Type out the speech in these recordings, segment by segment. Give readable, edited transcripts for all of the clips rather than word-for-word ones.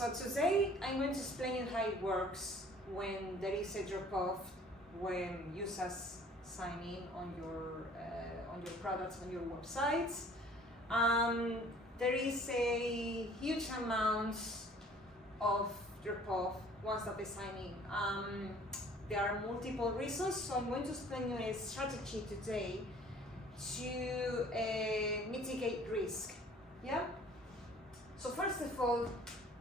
So today I'm going to explain you how it works when there is a drop-off when users sign in on your products, on your websites. There is a huge amount of drop-off once that they sign in. There are multiple reasons, so I'm going to explain you a strategy today to mitigate risk. Yeah? So first of all,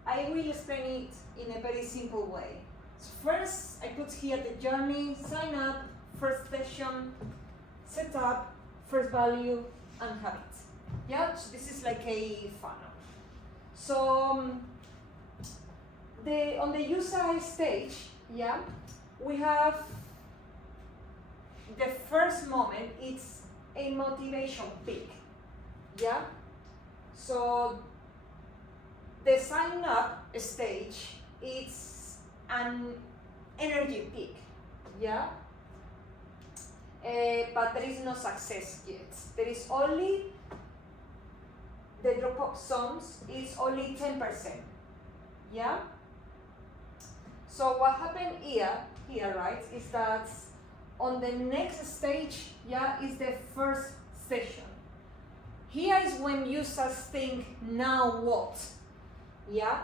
I will explain it in a very simple way. So first, I put here the journey, sign up, first session, setup, first value, and habit. Yeah, so this is like a funnel. So on the user stage, yeah, we have the first moment. It's a motivation peak. Yeah, so the sign up stage, it's an energy peak, yeah? But there is no success yet. There is only, the drop-off zones is only 10%, yeah? So what happened here, right, is that on the next stage, yeah, is the first session. Here is when users think, now what? Yeah,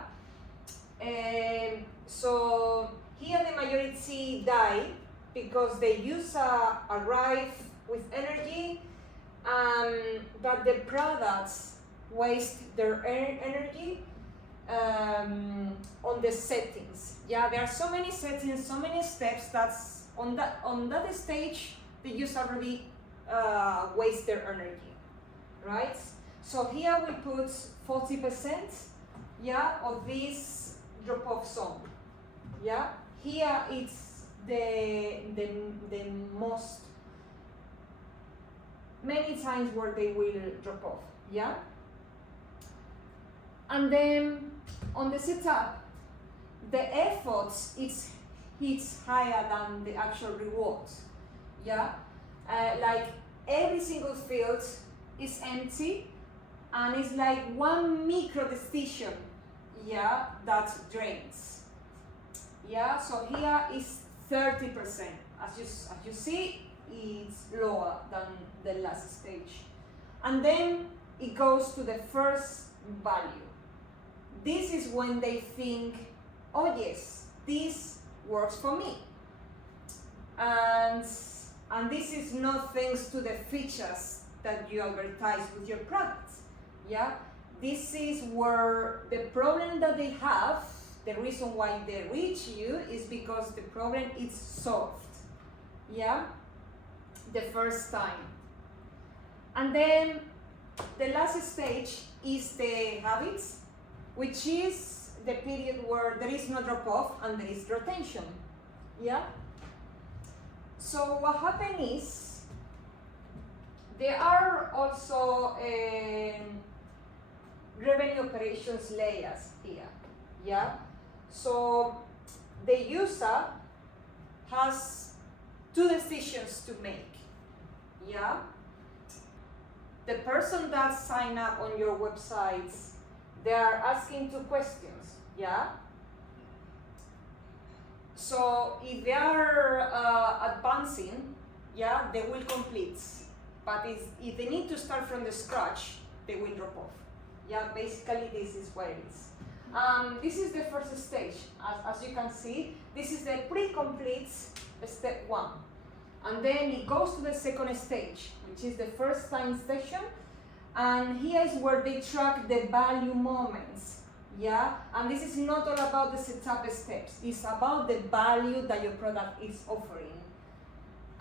so here the majority die because the user arrive with energy, but the products waste their energy on the settings. Yeah, there are so many settings, so many steps that on that stage the user already waste their energy, right? So here we put 40%. Yeah, of this drop-off zone. Yeah, here it's the most many times where they will drop off. Yeah, and then on the setup, the efforts it's higher than the actual rewards. Yeah, like every single field is empty. And it's like one micro decision, yeah, that drains. Yeah, so here is 30%. As you see, it's lower than the last stage. And then it goes to the first value. This is when they think, oh yes, this works for me. And this is not thanks to the features that you advertise with your products. Yeah, this is where the problem that they have, the reason why they reach you is because the problem is solved. Yeah, the first time. And then the last stage is the habits, which is the period where there is no drop off and there is retention. Yeah. So what happened is there are also revenue operations layers here, yeah? So the user has two decisions to make, yeah? The person that sign up on your websites, they are asking two questions, yeah? So if they are advancing, yeah, they will complete. But if they need to start from the scratch, they will drop off. Yeah, basically this is what it is. This is the first stage. As you can see, this is the pre-complete step 1. And then it goes to the second stage, which is the first time session. And here is where they track the value moments. Yeah, and this is not all about the setup steps. It's about the value that your product is offering.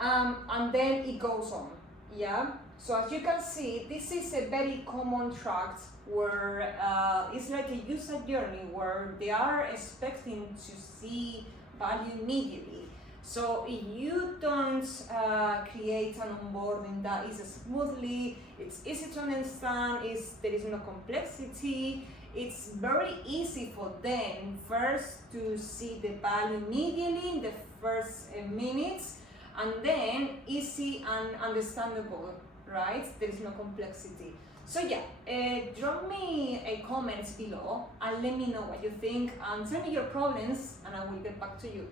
And then it goes on. Yeah, so as you can see, this is a very common track where it's like a user journey where they are expecting to see value immediately. So if you don't create an onboarding that is smoothly, it's easy to understand, there is no complexity, it's very easy for them first to see the value immediately in the first minutes, and then easy and understandable, right? There is no complexity. So yeah, drop me a comments below and let me know what you think and tell me your problems and I will get back to you.